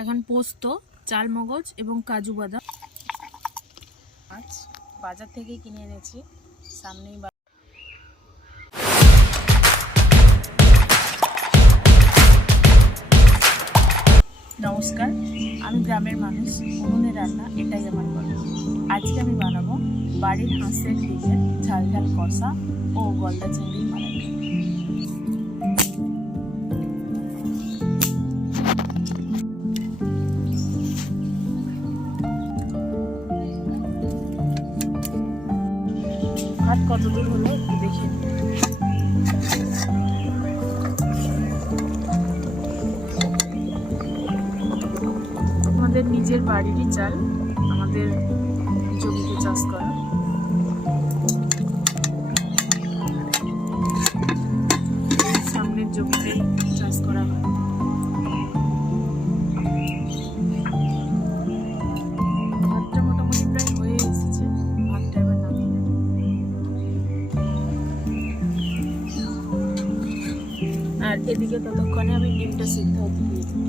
এখন পোস্ত, চালমগজ এবং কাজু বাদাম মাছ বাজার থেকেই কিনে এনেছি। সামনেই নমস্কার, আমি গ্রামের মানুষ। উনুনে রান্না এটাই আমার গল্প। আজকে আমি বানাবো বাড়ির হাঁসের ডিমের ঝাল ঝাল কষা ও গলদা চিংড়ির মালাইকারি। ভাত কতদূর হলো একটু দেখে নিই। আমাদের নিজের বাড়িরই চাল, আমাদের জমিতে চাষ করা। সামনের জমিতেই চাষ করা হয়। ভাতটা মোটামুটি প্রায় হয়ে এসেছে। ভাতটা এবার নামিয়ে নেব। আর এদিকে ততক্ষণে আমি ডিমটা সিদ্ধ হতে দিয়ে দেবো।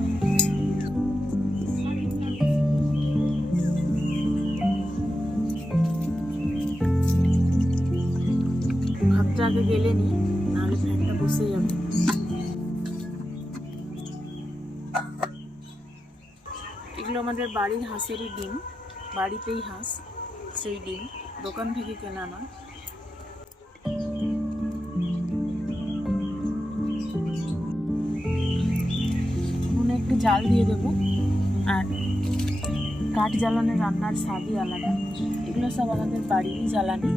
ভাতটা আগে গেলে নি, নাহলে ফ্যানটা বসে যাবে। এগুলো আমাদের বাড়ির হাঁসেরই ডিম, বাড়িতেই হাঁস, সেই ডিম দোকান থেকে কেনা নয়। উনুনে একটু জাল দিয়ে দেবো। আর কাঠ জ্বালানো রান্নার স্বাদই আলাদা। এগুলো সব আমাদের বাড়িরই জ্বালানি।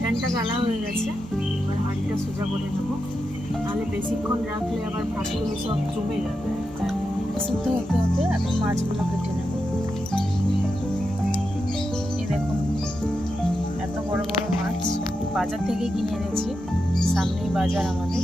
ফ্যানটা গালা হয়ে গেছে, এবার হাঁড়িটা সোজা করে নেবো, নাহলে বেশিক্ষণ রাখলে আবার ভাতগুলো সব জমে যাবে। সিদ্ধ হতে হতে এখন মাছগুলো কেটে নেব। এই দেখুন, এত বড় বড় মাছ বাজার থেকে কিনে এনেছি। সামনেই বাজার আমাদের।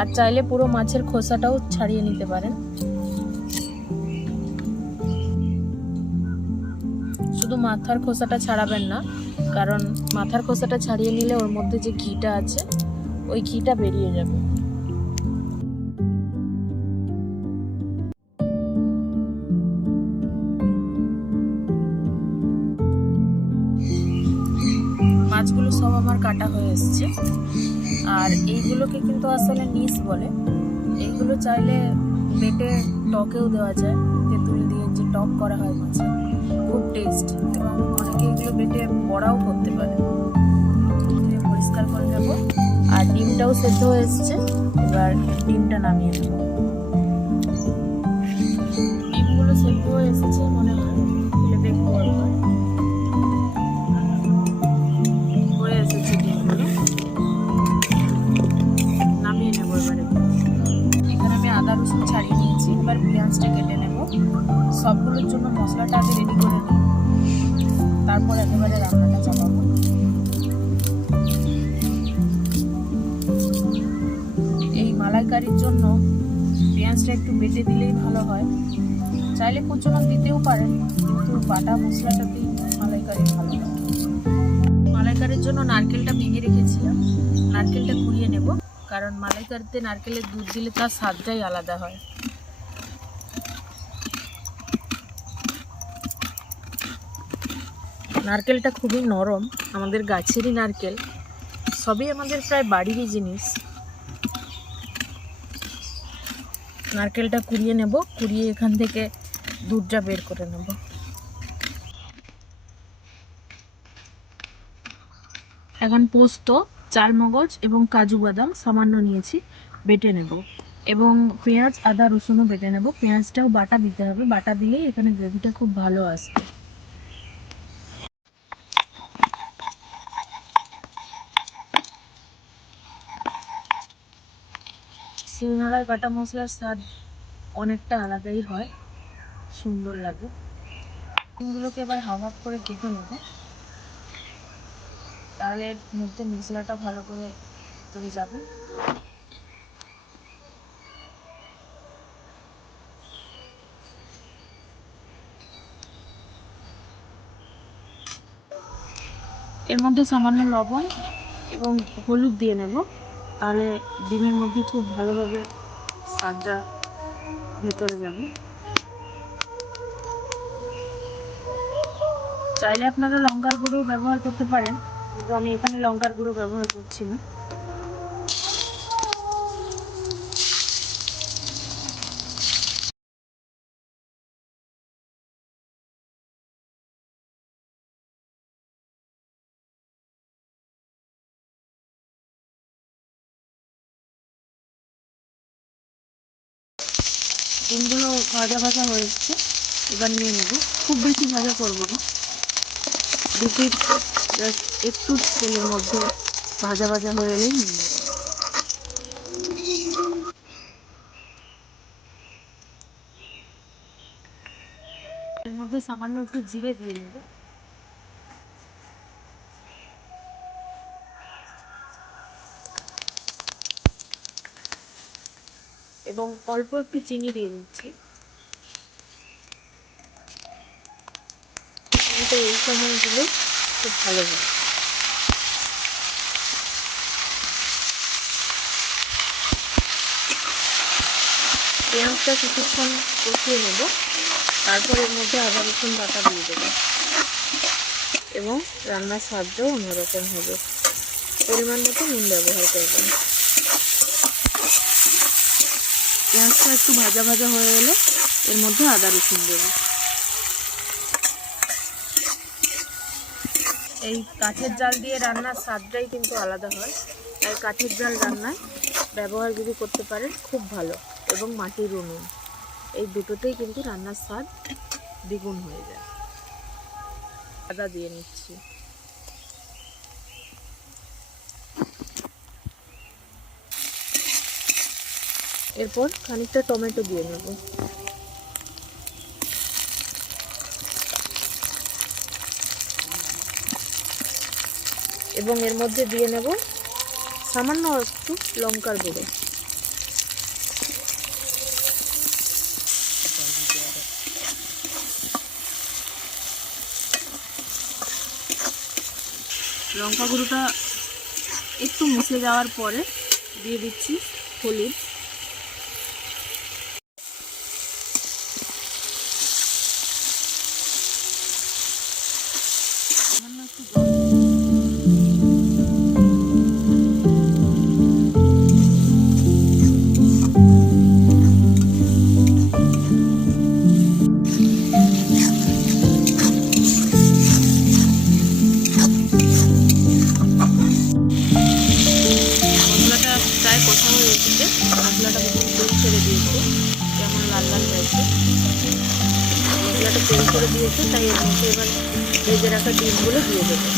আর চাইলে পুরো মাছের খোসাটাও ছাড়িয়ে নিতে পারেন। শুধু মাথার খোসাটা ছাড়াবেন না, কারণ মাথার খোসাটা ছাড়িয়ে নিলে ওর মধ্যে যে ঘিটা আছে ওই ঘিটা বেরিয়ে যাবে। মাছগুলো সব আমার কাটা হয়ে এসছে। আর এইগুলোকে কিন্তু আসলে নিস বলে। এইগুলো চাইলে বেটে টকেও দেওয়া যায়। তেঁতুল দিয়ে যে টক করা হয় মাছে, খুব টেস্ট। এবং অনেকে এগুলো বেটে বড়াও করতে পারে। পরিষ্কার করে নেব। আর ডিমটাও সেদ্ধ হয়ে এসছে, এবার ডিমটা নামিয়ে নেব। ডিমগুলো সেদ্ধ হয়ে এসেছে মনে হয়, দেখবো একবার। হয়ে এসেছে ডিমগুলো, নামিয়ে নেবো এবারে। এখানে আমি আদা রসুন ছাড়িয়ে নিয়েছি, এবার পেঁয়াজটা কেটে নেব। সবগুলোর জন্য মশলাটা আগে রেডি করে নিই, তারপর একেবারে রান্নাটা চাপাবো। এই মালাইকারির জন্য পেঁয়াজটা একটু বেটে দিলেই ভালো হয়। চাইলে কুচনো দিতেও পারেন, কিন্তু বাটা মশলাটাতেই মালাইকারি ভালো হয়। মালাইকারির জন্য নারকেলটা ভেঙে রেখেছিলাম, নারকেলটা কুড়িয়ে নেব, কারণ মালাইকারিতে নারকেলের দুধ দিলে তার স্বাদটাই আলাদা হয়। নারকেলটা খুবই নরম, আমাদের গাছেরই নারকেল, সবই আমাদের প্রায় বাড়িরই জিনিস। নারকেলটা কুড়িয়ে নেব, কুড়িয়ে এখান থেকে দুধটা বের করে নেব। এখন পোস্ত, চালমগজ এবং কাজু বাদাম সামান্য নিয়েছি, বেটে নেব। এবং পেঁয়াজ, আদা, রসুনও বেটে নেব। পেঁয়াজটাও বাটা দিতে হবে, বাটা দিলেই এখানে গ্রেভিটা খুব ভালো আসবে। শিলনোড়ায় বাটা মশলার স্বাদ অনেকটা আলাদাই হয়, সুন্দর লাগে। ডিমগুলোকে এবার হাফ হাফ করে কেটে নেব, তাহলে মধ্যে মশলাটা ভালো করে তৈরি যাবে। এর মধ্যে সামান্য লবণ এবং হলুদ দিয়ে নেব, তাহলে ডিমের মধ্যে খুব ভালোভাবে স্বাদটা ভেতরে যাবে। চাইলে আপনারা লঙ্কার গুঁড়ো ব্যবহার করতে পারেন, কিন্তু আমি এখানে লঙ্কার গুঁড়ো ব্যবহার করছি না। ডিমগুলো ভাজা ভাজা হয়ে এসছে, এবার নিয়ে নেব। খুব বেশি ভাজা করবো না, দুটি একটু তেলের মধ্যে ভাজা ভাজা হয়ে এলেই নিয়ে নেব। এর মধ্যে সামান্য একটু জিরে দিয়ে নেব এবং অল্প একটু চিনি দিয়ে দিচ্ছি। এই সময়গুলো খুব ভালো হয়। পেঁয়াজটা কিছুক্ষণ কষিয়ে নেব, তারপর এর মধ্যে আদা রসুন বাটা দিয়ে দেবো এবং রান্নার স্বাদটাও অন্যরকম হবে। পরিমাণ মতো নুন ব্যবহার করবেন। পেঁয়াজটা একটু ভাজা ভাজা হয়ে এলে এর মধ্যে আদা রসুন দেবো। এই কাঠের জাল দিয়ে রান্নার স্বাদটাই কিন্তু আলাদা হয়, তাই কাঠের জাল রান্নায় ব্যবহার যদি করতে পারেন খুব ভালো। এবং মাটির উনুন, এই দুটোতেই কিন্তু রান্নার স্বাদ দ্বিগুণ হয়ে যায়। আদা দিয়ে নিচ্ছি। এরপর খানিকটা টমেটো দিয়ে নেব। এবং এর মধ্যে দিয়ে নেব সামান্য একটু লঙ্কার গুঁড়ো। লঙ্কা গুঁড়োটা একটু মিশে যাওয়ার পরে দিয়ে দিচ্ছি হলুদ। মশলাটা দেখুন তেল ছেড়ে দিয়েছে, কেমন লাল লাল হয়েছে। মশলাটা তেল ছেড়ে দিয়েছে, তাই এর মধ্যে এবার ভেজে রাখা ডিমগুলো দিয়ে দেবো।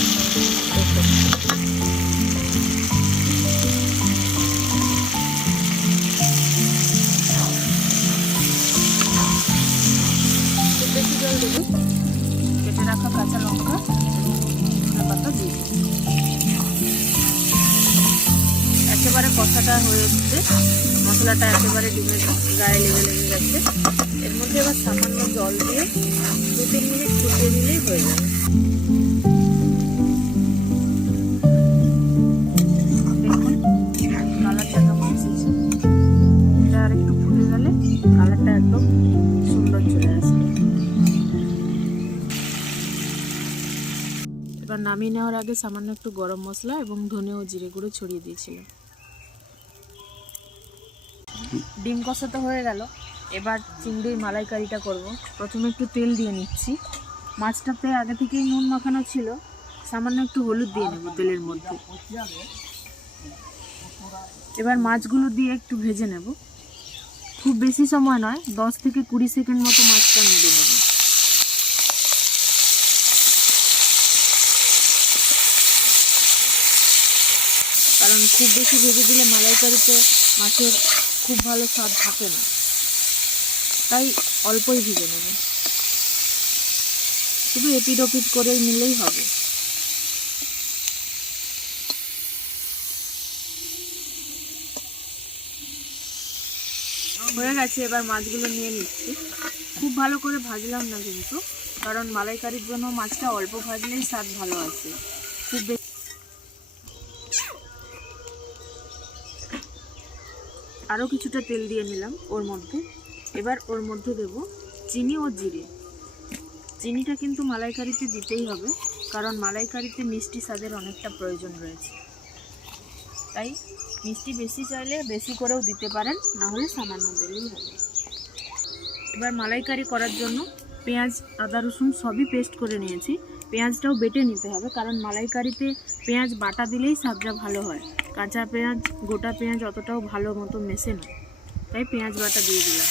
খুব বেশি জল দেবো। কেটে রাখা কাঁচা লঙ্কা পাতা দিয়ে দেবো। একেবারে কষাটা হয়ে এসছে, মশলাটা একেবারে ডিমের গায়ে লেগে গেছে। এর মধ্যে এবার সামান্য জল দিয়ে 2-3 মিনিট ফুটিয়ে নিলেই হয়ে যাবে। দেখুন কালারটা কেমন এসেছে। এটা আর একটু ফুটে গেলে কালারটা একদম সুন্দর চলে আসবে। এবার নামিয়ে নেওয়ার আগে সামান্য একটু গরম মশলা এবং ধনে ও জিরে গুঁড়ো ছড়িয়ে দিয়েছিলাম। ডিম কষা তো হয়ে গেল, এবার চিংড়ির মালাইকারিটা করব। প্রথমে একটু তেল দিয়ে নিচ্ছি। মাছটাতে আগে থেকেই নুন মাখানো ছিল, সামান্য একটু হলুদ দিয়ে নেব তেলের মধ্যে। এবার মাছগুলো দিয়ে একটু ভেজে নেব, খুব বেশি সময় নয়, 10 থেকে 20 সেকেন্ড মতো মাছটা নেড়ে নেব। কারণ খুব বেশি ভেজে দিলে মালাইকারিতে মাছের খুব ভালো স্বাদ থাকে না, তাই অল্পই ভেজে নেব। শুধু এপিড ওপিড করে নিলেই হবে। হয়ে গেছে, এবার মাছগুলো নিয়ে নিচ্ছি। খুব ভালো করে ভাজলাম না কিন্তু, কারণ মালাইকারির জন্য মাছটা অল্প ভাজলেই স্বাদ ভালো আসে। খুব বেশি। আরও কিছুটা তেল দিয়ে নিলাম ওর মধ্যে। এবার ওর মধ্যে দেব চিনি ও জিরে। চিনিটা কিন্তু মালাইকারিতে দিতেই হবে, কারণ মালাইকারিতে মিষ্টি স্বাদের অনেকটা প্রয়োজন রয়েছে। তাই মিষ্টি বেশি চাইলে বেশি করেও দিতে পারেন, না হলে সামান্য দিলেই হবে। এবার মালাইকারি করার জন্য পেঁয়াজ, আদা, রসুন সবই পেস্ট করে নিয়েছি। পেঁয়াজটাও বেটে নিতে হবে, কারণ মালাইকারিতে পেঁয়াজ বাটা দিলেই স্বাদটা ভালো হয়। কাঁচা পেঁয়াজ, গোটা পেঁয়াজ অতটাও ভালো মতো মেশে না, তাই পেঁয়াজ বাটা দিয়ে দিলাম।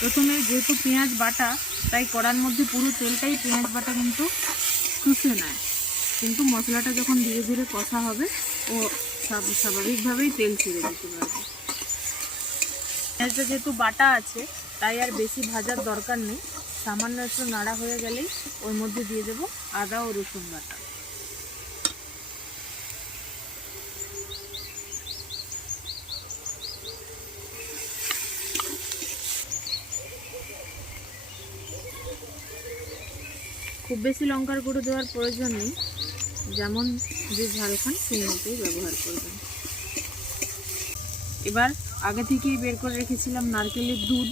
প্রথমে যেহেতু পেঁয়াজ বাটা, তাই কড়ার মধ্যে পুরো তেলটাই পেঁয়াজ বাটা কিন্তু শুষে নেয়, কিন্তু মশলাটা যখন ধীরে ধীরে কষা হবে ও স্বাভাবিকভাবেই তেল ছেড়ে দিতে পারবে। পেঁয়াজটা যেহেতু বাটা আছে, তাই আর বেশি ভাজার দরকার নেই। সামান্য একটু নাড়া হয়ে গেলেই ওর মধ্যে দিয়ে দেব আদা ও রসুন বাটা। খুব বেশি লঙ্কার গুঁড়ো দেওয়ার প্রয়োজন নেই, যেমন যে ঝাল খান সেই মতোই ব্যবহার করবেন। এবার আগে থেকেই বের করে রেখেছিলাম নারকেলের দুধ।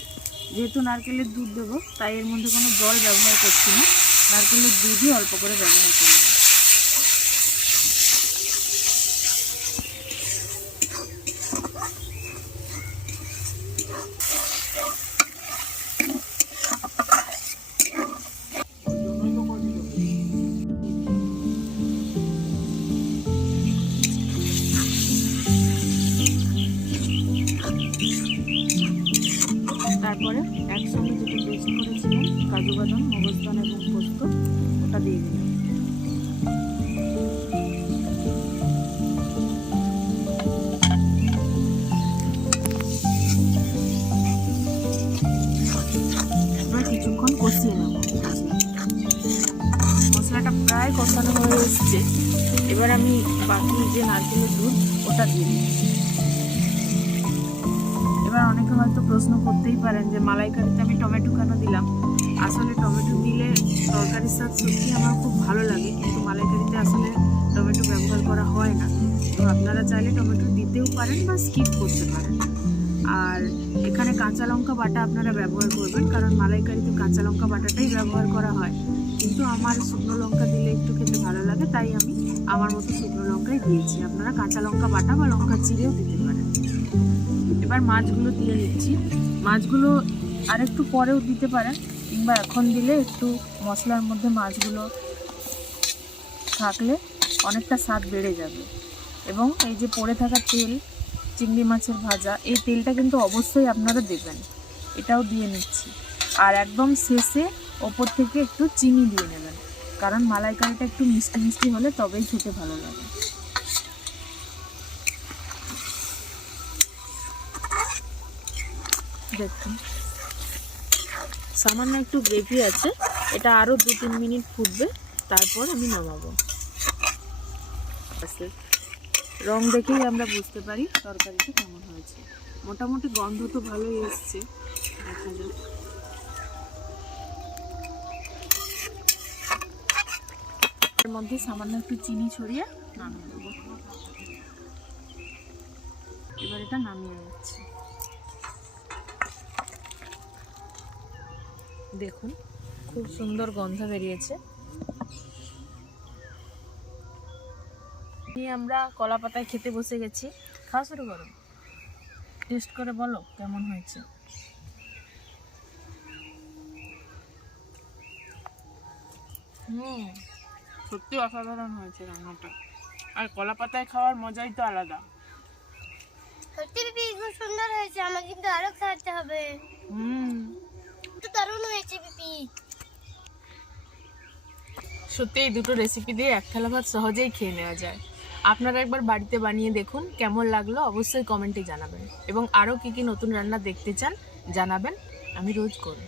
যেহেতু নারকেলের দুধ দেবো, তাই এর মধ্যে কোনো জল ব্যবহার করছি না, নারকেলের দুধই অল্প করে ব্যবহার করব। তারপরে একসঙ্গে যেটা পেস্ট করেছিলাম কাজু বাদাম, মগজদানা এবং পোস্ত, ওটা দিয়ে দিলাম। এবার কিছুক্ষণ কষিয়ে নেব। মশলাটা প্রায় কষানো হয়ে এসছে। এবার আমি বাকি যে নারকেলের দুধ ওটা দিয়ে দিচ্ছি। এবার অনেকে হয়তো প্রশ্ন করতেই পারেন যে মালাইকারিতে আমি টমেটো কেন দিলাম। আসলে টমেটো দিলে তরকারির স্বাদ সত্যি আমার খুব ভালো লাগে, কিন্তু মালাইকারিতে আসলে টমেটো ব্যবহার করা হয় না। তো আপনারা চাইলে টমেটো দিতেও পারেন বা স্কিপ করতে পারেন। আর এখানে কাঁচা লঙ্কা বাটা আপনারা ব্যবহার করবেন, কারণ মালাইকারিতে কাঁচা লঙ্কা বাটাটাই ব্যবহার করা হয়। কিন্তু আমার শুকনো লঙ্কা দিলে একটু খেতে ভালো লাগে, তাই আমি আমার মতো শুকনো লঙ্কাই দিয়েছি। আপনারা কাঁচা লঙ্কা বাটা বা লঙ্কা চিরেও দিতে পারেন। এবার মাছগুলো দিয়ে নিচ্ছি। মাছগুলো আরেকটু পরেও দিতে পারেন, কিংবা এখন দিলে একটু মশলার মধ্যে মাছগুলো থাকলে অনেকটা স্বাদ বেড়ে যাবে। এবং এই যে পড়ে থাকা তেল, চিংড়ি মাছের ভাজা, এই তেলটা কিন্তু অবশ্যই আপনারা দেবেন। এটাও দিয়ে নিচ্ছি। আর একদম শেষে ওপর থেকে একটু চিনি দিয়ে নেবেন, কারণ মালাইকারিটা একটু মিষ্টি মিষ্টি হলে তবেই খেতে ভালো লাগে। দেখুন সামান্য একটু গ্রেভি আছে, এটা আরও 2-3 মিনিট ফুটবে, তারপর আমি নামাবো। রং দেখেই আমরা বুঝতে পারি তরকারিটা কেমন হয়েছে। মোটামুটি গন্ধ তো ভালোই এসছে, দেখা যাক। এর মধ্যে সামান্য একটু চিনি ছড়িয়ে নামিয়ে দেবো। এবার এটা নামিয়ে নিচ্ছি। দেখুন খুব সুন্দর গন্ধ বেরিয়েছে। আমরা কলা পাতায় খেতে বসে গেছি। খাওয়া শুরু করো, টেস্ট করে বলো কেমন হয়েছে। সত্যি অসাধারণ হয়েছে রান্নাটা। আর কলা পাতায় খাওয়ার মজাই তো আলাদা। সত্যি পিপি খুব সুন্দর হয়েছে, আমাকে কিন্তু আরো খাওয়াতে হবে। তো দারুণ হয়েছে পিপি। সত্যি এই দুটো রেসিপি দিয়ে এক থালা ভাত সহজেই খেয়ে নেওয়া যায়। আপনারা একবার বাড়িতে বানিয়ে দেখুন, কেমন লাগলো অবশ্যই কমেন্টে জানাবেন। এবং আরও কী কী নতুন রান্না দেখতে চান জানাবেন, আমি রোজ করব।